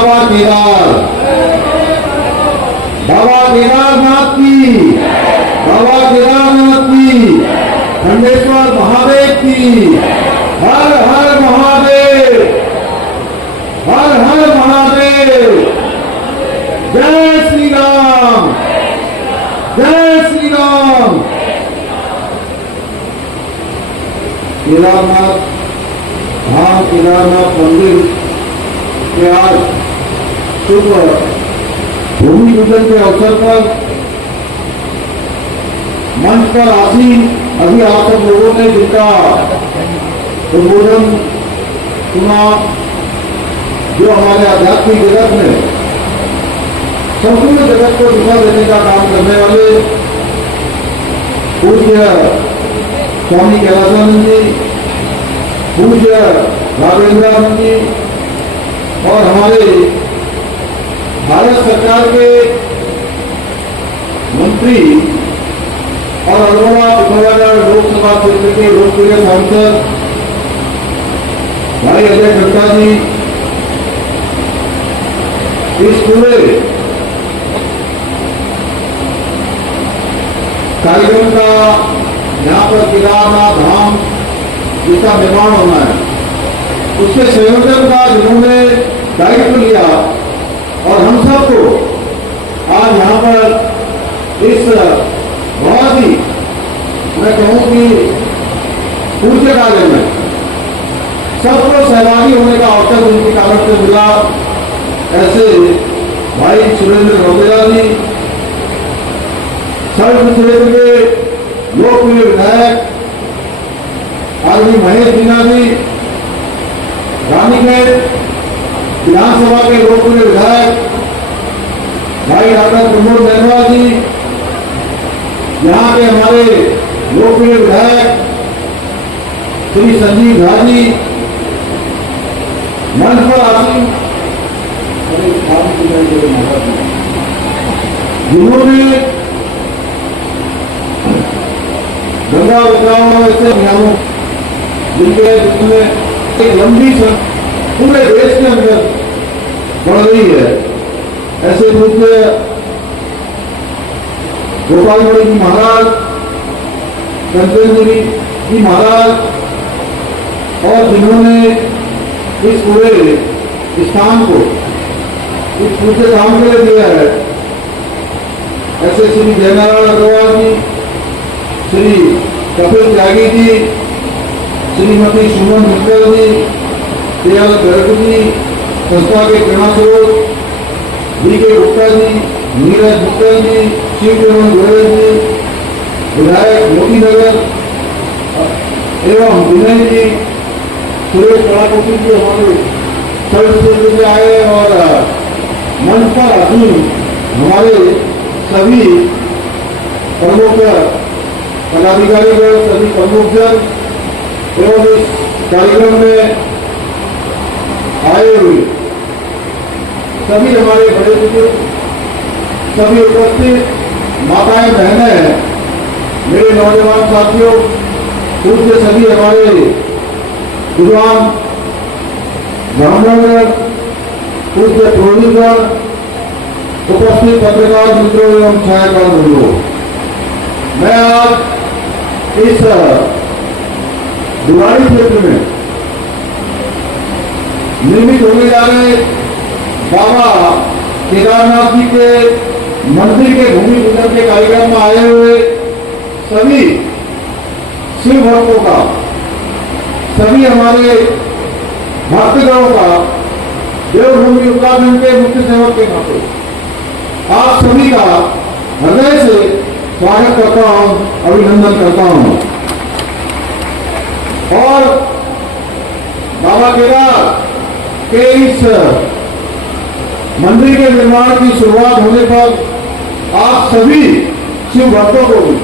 बाबा केदार, बाबा केदारनाथ की, बाबा केदारनाथ की, खंडेश्वर महादेव की। हर हर महादेव, हर हर महादेव। जय श्री राम, जय श्री राम। केदारनाथ धाम, केदारनाथ मंदिर के आज शुभ भूमि पूजन के अवसर पर मंच पर आसीन अभी आप सब लोगों ने जिनका उद्बोधन सुना, जो हमारे आध्यात्मिक जगत में संपूर्ण जगत को दिशा देने का काम करने वाले पूज्य स्वामी कैलासानंद जी, पूज्य राघवेंद्रानंद जी और हमारे भारत सरकार के मंत्री और अल्मोड़ा पिथौरागढ़ लोकसभा क्षेत्र के लोकप्रिय सांसद भाई अजय खट्टा जी, इस पूरे कार्यक्रम का यहाँ पर केदारनाथ धाम जिसका निर्माण होना है उसके संयोजन का जिन्होंने दायित्व लिया और हम सबको आज यहाँ पर इस बहुत ही मैं कहूँ कि पूज्य कार्य में सबको सहभागी होने का अवसर उनकी ताकत से मिला, ऐसे भाई सुरेंद्र रौतेला जी, सर्व क्षेत्र के लोकप्रिय विधायक आदमी महेश मीना जी, रानीखेत विधानसभा के लोकप्रिय विधायक भाई डॉक्टर प्रमोद मेहरा जी, यहाँ के हमारे लोकप्रिय विधायक श्री संजीव झा जी, मंच पर आसीन जिन्होंने गंगा बचाओ ऐसे अभियानों जिनमें एक लंबी पूरे देश के अंदर बढ़ रही है, ऐसे पूज्य गोपाल जी महाराज, कंचनगिरी जी महाराज और जिन्होंने इस पूरे स्थान को इस पूरे काम के लिए दिया है, ऐसे श्री जयनारायण अग्रवाल जी, श्री कपिल त्यागी जी, श्रीमती सुमन मित्तल जी, दयाल गर्ग जी, संस्था के प्रेमास्वरूप वी के गुप्ता जी, नीरज मित्तल जी, शिव चरण गोयल जी, विधायक मोतीनगर एवं विनय जी, सुरेश कलाकोटी जी हमारे सर्व क्षेत्र से आए और मंच पर आसीन हमारे सभी प्रमुख पदाधिकारीगण, सभी प्रमुखजन एवं इस कार्यक्रम में आए हुए सभी हमारे बड़े बुजुर्ग, सभी उपस्थित माताएं बहनें, मेरे नौजवान साथियों, पूज्य सभी हमारे विद्वान ब्राह्मणगण, पूज्य पुरोहितगण, उपस्थित पत्रकार मित्रों एवं छायाकार बंधुओं, मैं आज इस दिवाली क्षेत्र में निर्मित होने जा रहे बाबा केदारनाथ जी के मंदिर के भूमि पूजन के कार्यक्रम में आए हुए सभी शिव भक्तों का, सभी हमारे भक्तगणों का देवभूमि उत्तराखंड के मुख्य सेवक के नाते आप सभी का हृदय से स्वागत करता हूं, अभिनंदन करता हूं। और बाबा केदार के इस मंदिर के निर्माण की शुरुआत होने पर आप सभी शिव भक्तों को भी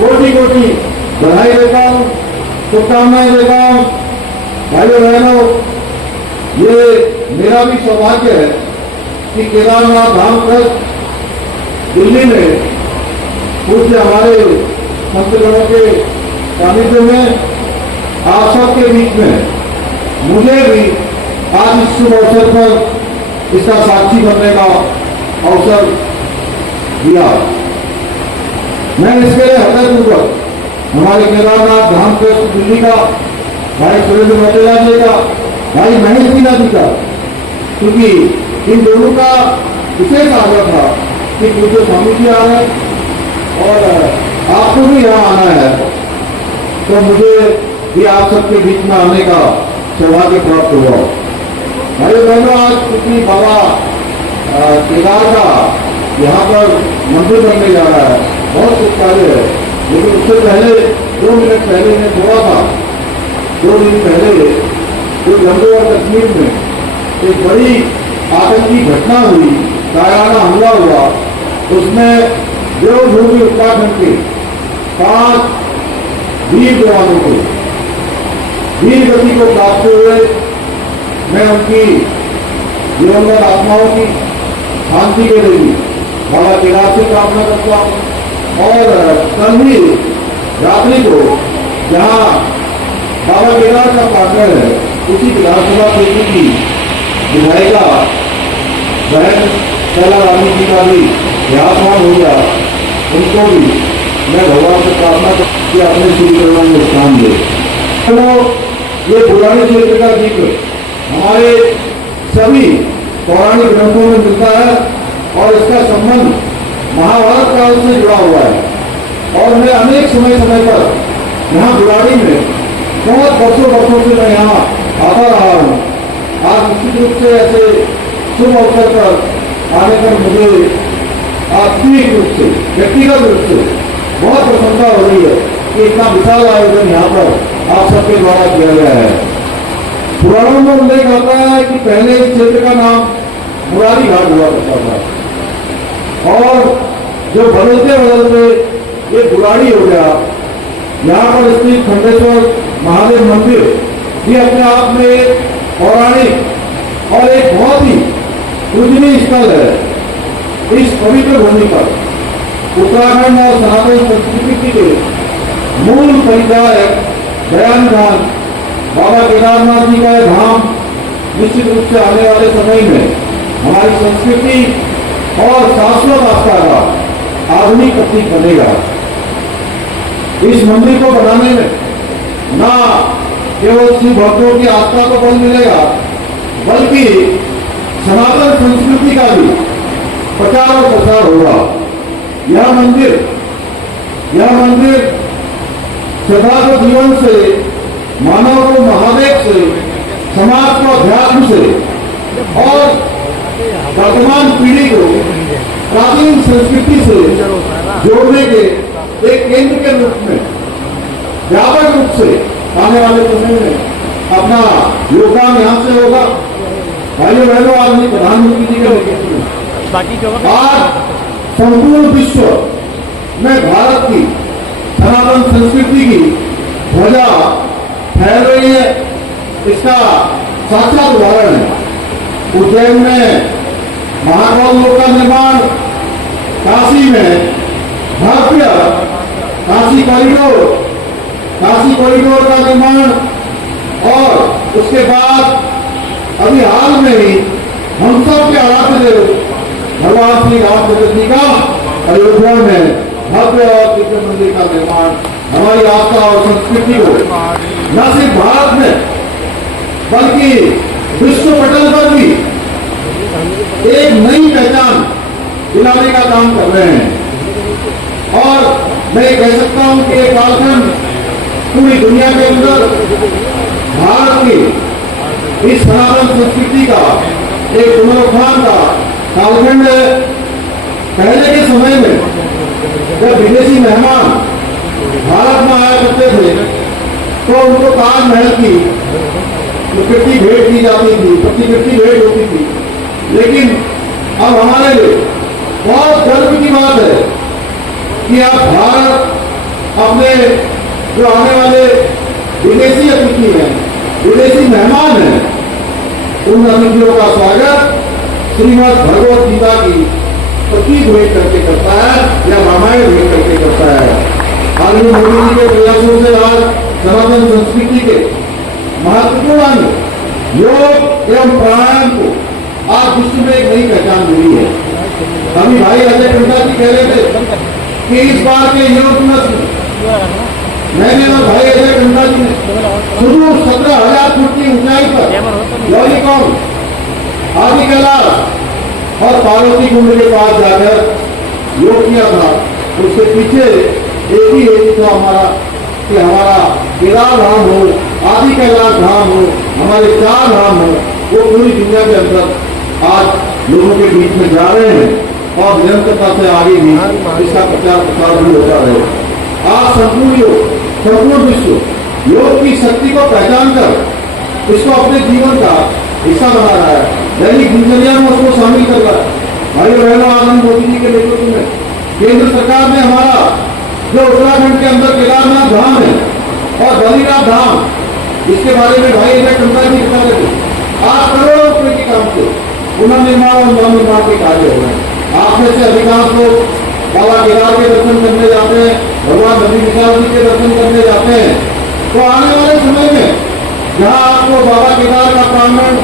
कोटि कोटि बधाई देता हूं, शुभकामनाएं देता हूं। भाइयों बहनों, ये मेरा भी सौभाग्य है कि केदारनाथ धाम ट्रस्ट दिल्ली में पूज्य हमारे संतगणों के सानिध्य में आप सबके बीच में मुझे भी आज इस शुभ अवसर पर इसका साक्षी बनने का अवसर दिया। मैं इसके लिए हृदयपूर्वक हमारे केदारनाथ धाम के दिल्ली का भाई सुरेंद्र मटेला जी का, भाई महेश मीना जी का, क्योंकि इन दोनों का विशेष आग्रह था कि पूज्य स्वामी जी आ रहे और आपको भी यहाँ आना है, तो मुझे भी आप सबके बीच में आने का सौभाग्य प्राप्त हुआ। भाई बहनों, आज क्योंकि बाबा केदार का यहाँ पर मंदिर बनने जा रहा है, बहुत कुछ कार्य है, लेकिन उससे पहले 2 मिनट पहले मैं थोड़ा था 2 दिन पहले जो जम्मू और कश्मीर में एक बड़ी आतंकी घटना हुई, कायराना हमला हुआ, उसमें देवभूमि उत्तराखंड के 5 वीर जवानों को वीर गति को प्राप्त हुए। मैं उनकी दिवंगत आत्माओं की शांति के लिए बाबा केदार से प्रार्थना करता हूँ और कल ही रात्रि को जहाँ बाबा केदार का पार्टनर है, उसी विधानसभा क्षेत्र की विधायिका बहन शैला रानी जी का भी देहांत हो गया, उनको भी मैं भगवान से प्रार्थना करता कि अपने श्री चरणों में स्थान दे। तो ये पुराने क्षेत्र का जिक्र हमारे सभी पौराणिक ग्रंथों में मिलता है और इसका संबंध महाभारत काल से जुड़ा हुआ है। और मैं अनेक समय पर यहाँ बुराड़ी में बहुत वर्षों से मैं यहाँ आता रहा हूँ। आज निश्चित रूप से ऐसे शुभ अवसर पर आने पर मुझे आत्मिक रूप से, व्यक्तिगत रूप से बहुत प्रसन्नता हो रही है कि इतना विशाल आयोजन यहाँ पर आप सबके द्वारा किया गया है। पुराणों में उल्लेख आता है कि पहले इस क्षेत्र का नाम मुरारी घाट हुआ करता था और जो बदलते बदलते ये बुराड़ी हो गया। यहाँ पर स्थित खंडेश्वर महादेव मंदिर भी अपने आप में एक पौराणिक और एक बहुत ही पूजनीय स्थल है। इस पवित्र भूमि पर उत्तराखंड और सनातन संस्कृति के मूल परिचायक दयानुदान बाबा केदारनाथ जी का धाम निश्चित रूप से आने वाले समय में हमारी संस्कृति और शाश्वत आस्था का आधुनिक प्रतीक बनेगा। इस मंदिर को बनाने में न केवल शिव भक्तों की आस्था को बल मिलेगा, बल्कि सनातन संस्कृति का भी प्रचार और प्रसार होगा। यह मंदिर सदा को जीवन से, मानव को महादेव से, समाज को अध्यात्म से और वर्तमान पीढ़ी को प्राचीन संस्कृति से जोड़ने के एक केंद्र के रूप में व्यापक रूप से आने वाले समय में अपना योगदान यहाँ से होगा। भाइयों बहनों, आज प्रधानमंत्री जी के नेतृत्व में आज संपूर्ण विश्व में भारत की सनातन संस्कृति की ध्वजा फैल रही है। इसका साक्षात उदाहरण है उज्जैन में महाकाल लोक का निर्माण, काशी में भव्य काशी कॉरिडोर का निर्माण और उसके बाद अभी हाल में ही हम सब के आराध्य देव भगवान श्री रामचंद्र जी का अयोध्या में भव्य और दिव्य मंदिर का निर्माण हमारी आस्था और संस्कृति को न सिर्फ भारत में बल्कि विश्व पटल पर भी एक नई पहचान दिलाने का काम कर रहे हैं। और मैं ये कह सकता हूं कि एक कालखंड पूरी दुनिया के अंदर भारत की इस सनातन संस्कृति का एक पुनरुत्थान का कालखंड पहले के समय में जब विदेशी मेहमान भारत में आया करते थे तो उनको ताजमहल की प्रकृति भेंट की जाती थी, प्रतिकृति भेंट होती थी। लेकिन अब हमारे लिए बहुत गर्व की बात है कि अब भारत अपने जो आने वाले विदेशी अतिथि हैं, विदेशी मेहमान हैं, उन अतिथियों का स्वागत श्रीमद् भगवत गीता की प्रतीक भेंट करके करता है या रामायण भेंट करके करता है। आदरणीय मोदी जी के प्रयासों से आज सनातन संस्कृति के महत्वपूर्ण अंग योग एवं प्राणायाम को आज विश्व में एक नई पहचान मिली है। अभी भाई अजय टंडा जी कह रहे थे कि इस बार के योग में मैंने और भाई अजय टंडा जी ने शुरू 17,000 फुट की ऊंचाई पर लॉलीकॉन, आदि कैलाश और पार्वती कुंड के पास जाकर योग किया था। उसके पीछे एक ही हेतु था हमारा कि हमारा केदार धाम हो, आदि कैलाश धाम हो, हमारे 4 धाम हो, वो पूरी दुनिया के अंदर आज लोगों के बीच में जा रहे हैं और निरंतरता से आगे भी इसका प्रचार प्रसार भी होता रहे। आज संपूर्ण योग, संपूर्ण विश्व योग की शक्ति को पहचान कर इसको अपने जीवन का हिस्सा बना रहा है, दैनिक दिनचर्या में उसको शामिल कर रहा है। भाई बहनों, आनंद मोदी जी के नेतृत्व में केंद्र सरकार ने हमारा जो उत्तराखंड के अंदर केदारनाथ धाम है और बद्रीनाथ धाम, इसके बारे में भाई अजय टंडा जी बता रहे थे, आज करोड़ों रुपए के काम से पुनर्निर्माण और नवनिर्माण के कार्य हो रहे हैं। आप में से अधिकांश लोग बाबा केदार के दर्शन करने जाते हैं, भगवान नदी विशाल जी के दर्शन करने जाते हैं। तो आने वाले समय में जहाँ आपको बाबा केदार का प्रांगण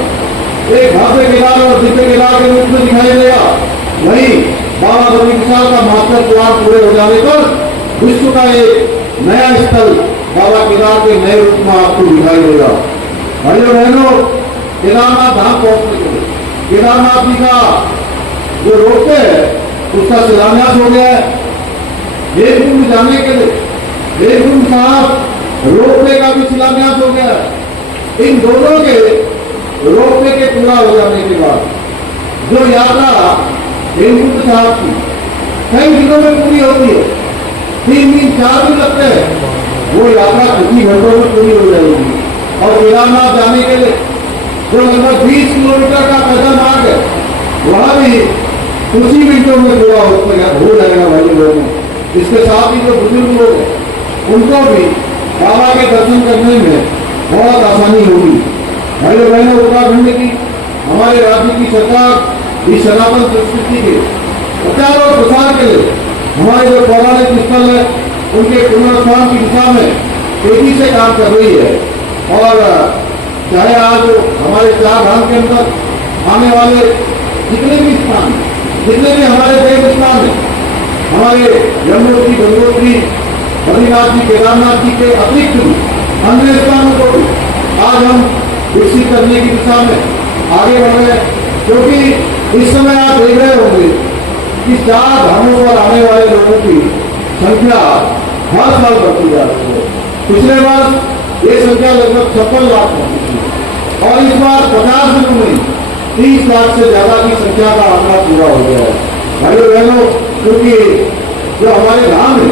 एक भव्य केदार और दिव्य केदार के रूप में दिखाई देगा, वहीं बाबा नदी विशाल का मास्टर द्वार पूरे हो जाने पर विश्व का एक नया स्थल बाबा केदार के नए रूप में आपको दिखाई देगा। भाइयों बहनों, केदारनाथ धाम पहुंचने के लिए केदारनाथ जी का जो रोपवे है उसका शिलान्यास हो गया है। देवकुंड जाने के लिए देवकुंड साहब रोपवे का भी शिलान्यास हो गया है। इन दोनों के रोपवे के पूरा हो जाने के बाद जो यात्रा देवकुंड साहब की कई दिनों में पूरी होती है, 3 दिन 4 दिन लगते हैं, वो यात्रा कुछ ही घंटों में पूरी हो जाएगी। और केदारनाथ जाने के लिए जो लगभग 20 किलोमीटर का पैदल मार्ग है, वह भी कुछ ही मिनटों में पूरा हो जाएगा। भाई लोगों, इसके साथ ही जो बुजुर्ग लोग हैं उनको भी बाबा के दर्शन करने में बहुत आसानी होगी। भाई बहनों, उत्तराखंड की हमारे राज्य की सरकार इस सनातन संस्कृति के प्रचार और प्रसार के लिए हमारे जो पौराणिक स्थल है उनके पुनरुत्थान की दिशा में तेजी से काम कर रही है। और चाहे आज हमारे 4 धाम के अंदर आने वाले जितने भी स्थान, जितने भी हमारे देव स्थान है, हमारे यमुनोत्री, गंगोत्री, बद्रीनाथ जी, केदारनाथ जी के अतिरिक्त भी अन्य स्थानों को भी आज हम विकसित करने की दिशा में आगे बढ़ रहे हैं। क्योंकि इस समय आप देख रहे होंगे कि 4 धामों पर आने वाले लोगों की संख्या हर साल बढ़ती जा रही है। पिछले वर्ष ये संख्या लगभग 56 लाख पहुंची थी और इस बार 50 दिनों में 30 लाख से ज्यादा की संख्या का आंकड़ा पूरा हो गया है। भाइयों बहनों, क्योंकि जो हमारे धाम है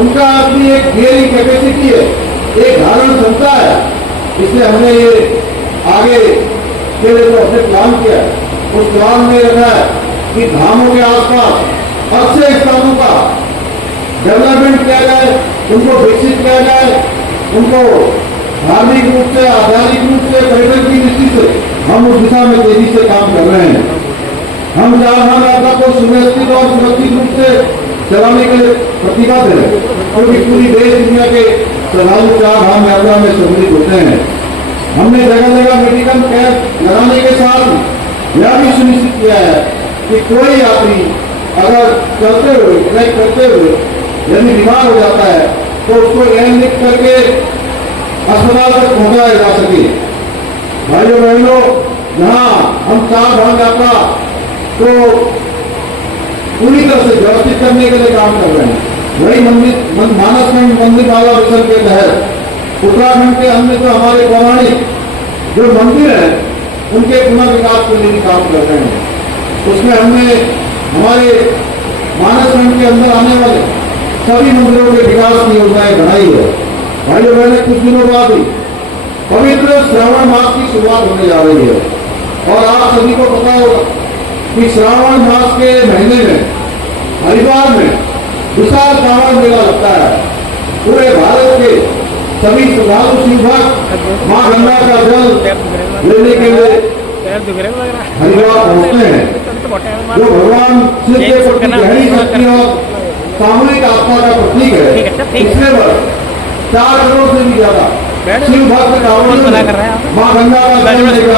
उनका अपनी एक बियरिंग कैपेसिटी है, एक धारण क्षमता है, इसलिए हमने ये आगे के लिए जो हमने प्लान किया है उस प्लान में रखा है कि धामों के आसपास अच्छे स्थानों का डेवलपमेंट किया जाए, उनको विकसित किया जाए, उनको धार्मिक रूप से, आध्यात्मिक रूप से, पर्यटन की दृष्टि से हम उस दिशा में तेजी से काम कर रहे हैं। हम 4 धाम यात्रा को सुव्यवस्थित और सुरक्षित रूप से चलाने के लिए प्रतिबद्ध है, क्योंकि पूरी देश दुनिया के श्रद्धालु 4 धाम यात्रा में सम्मिलित होते हैं। हमने जगह जगह मेडिकल कैंप लगाने के साथ यह भी सुनिश्चित किया है कि कोई यात्री अगर चलते हुए, ट्रैक करते हुए यदि बीमार हो जाता है तो उसको एयर लिफ्ट करके अस्पताल तक पहुंचाया जा सके। भाइयों बहनों, यहाँ हम 4 धाम यात्रा को पूरी तरह से व्यवस्थित करने के लिए काम कर रहे हैं। वही मानस मंदिर माला मिशन के तहत उत्तराखंड के अन्य जो हमारे पौराणिक जो मंदिर हैं उनके पुनर्विकास के लिए भी काम कर रहे हैं। उसमें हमने हमारे मानस खंड के अंदर आने वाले सभी मंदिरों के विकास की योजनाएं बनाई है। भाइयों बहनों, कुछ दिनों बाद ही पवित्र श्रावण मास की शुरुआत होने जा रही है और आप सभी को पता होगा कि श्रावण मास के महीने में हरिद्वार में विशाल श्रावण मेला लगता है। पूरे भारत के सभी श्रद्धालु शिव भक्त मां गंगा का जल लेने के लिए हरिद्वार पहुंचते हैं, जो भगवान शिव के प्रति गहरी शक्ति और सामूहिक आस्था का प्रतीक है। पिछले वर्ष 4 करोड़ से भी ज्यादा शिव भक्त कांवड़ियों ने मां गंगा का जल लेकर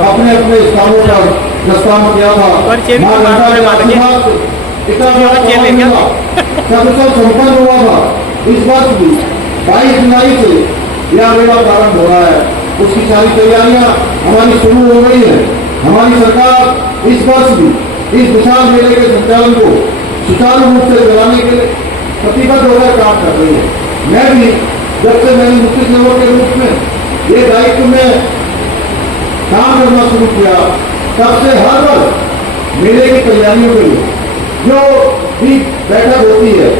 अपने अपने स्थानों पर प्रस्ताव किया था। और चेन मां की बात गंगा में के मान के आशीर्वाद से इतना बड़ा चेन ले गया। सकुशल संपन्न हुआ था। इस वर्ष भी 22 जुलाई से यह मेला प्रारंभ हो रहा है। उसकी सारी तैयारियां हमारी शुरू हो गई है। हमारी सरकार इस वर्ष भी इस विशाल मेले के संचालन को सुचारू रूप से चलाने के लिए प्रतिबद्ध होकर काम कर रही है। मैं भी जब से मैंने मुख्य सेवक के रूप में ये दायित्व में काम करना शुरू किया, तब से हर वर्ष मेले की तैयारियों के लिए जो भी बैठक होती है,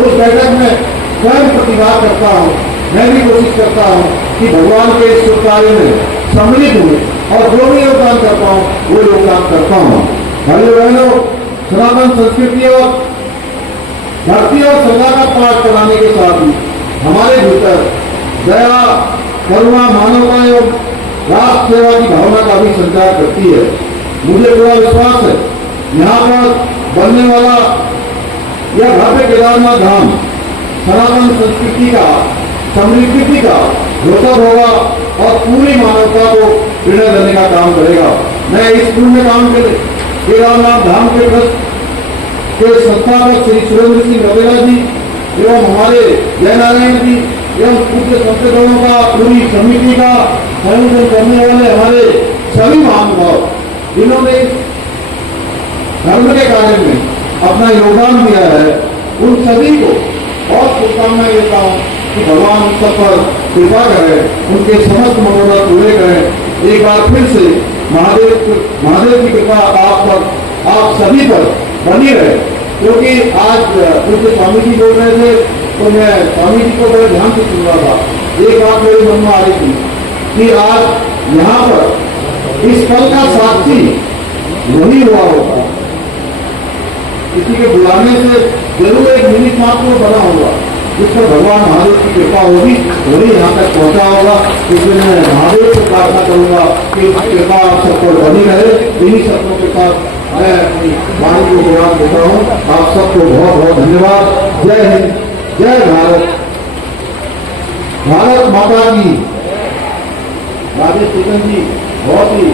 उस बैठक में स्वयं प्रतिभाग करता हूँ। मैं भी कोशिश करता हूँ कि भगवान के इस शुभ कार्य में सम्मिलित हूँ और जो भी योगदान करता हूँ वो योगदान करता हूँ। भाइयों बहनों, सनातन संस्कृति और भक्ति और श्रद्धा का पाठ कराने के साथ ही हमारे भीतर दया, करुणा, मानवता एवं राष्ट्र सेवा की भावना का भी संचार करती है। मुझे पूरा विश्वास है यहाँ पर बनने वाला यह भव्य केदारनाथ धाम सनातन संस्कृति का, समृद्धि का द्योतक होगा और पूरी मानवता को प्रेरणा देने का काम करेगा। मैं इस पुण्य काम के लिए केदारनाथ धाम के ट्रस्ट के संस्थापक श्री सुरेंद्र सिंह रवेला जी एवं हमारे जयनारायण जी एवं पूज्य संसदों का पूरी समिति का संयोजन करने वाले हमारे सभी महानुभाव जिन्होंने धर्म के कार्य में अपना योगदान दिया है, उन सभी को बहुत शुभकामनाएं देता हूँ कि भगवान उन सब पर कृपा करें, उनके समस्त मनोरथ पूरे करें। एक बार फिर से महादेव की कृपा आप पर, आप सभी पर बनी रहे। क्योंकि आज पूज्य स्वामी जी बोल रहे थे तो मैं स्वामी जी को बड़े ध्यान से सुन रहा था। एक बात मेरे मन में आ रही थी कि आज यहाँ पर इस पल का साक्षी वही हुआ होगा, किसी के बुलाने से जरूर एक निमित्त मात्र बना होगा, जिस पर भगवान महादेव की कृपा होगी, वही यहाँ तक पहुँचा होगा। इसलिए मैं महादेव से प्रार्थना करूंगा कि कृपा आप सब पर बनी रहे। इन्हीं सपनों के साथ मैं अपनी वाणी को विराम देता हूँ। आप सबको बहुत बहुत धन्यवाद। जय हिंद, जय भारत, भारत माता की। राजेश चेतन जी बहुत ही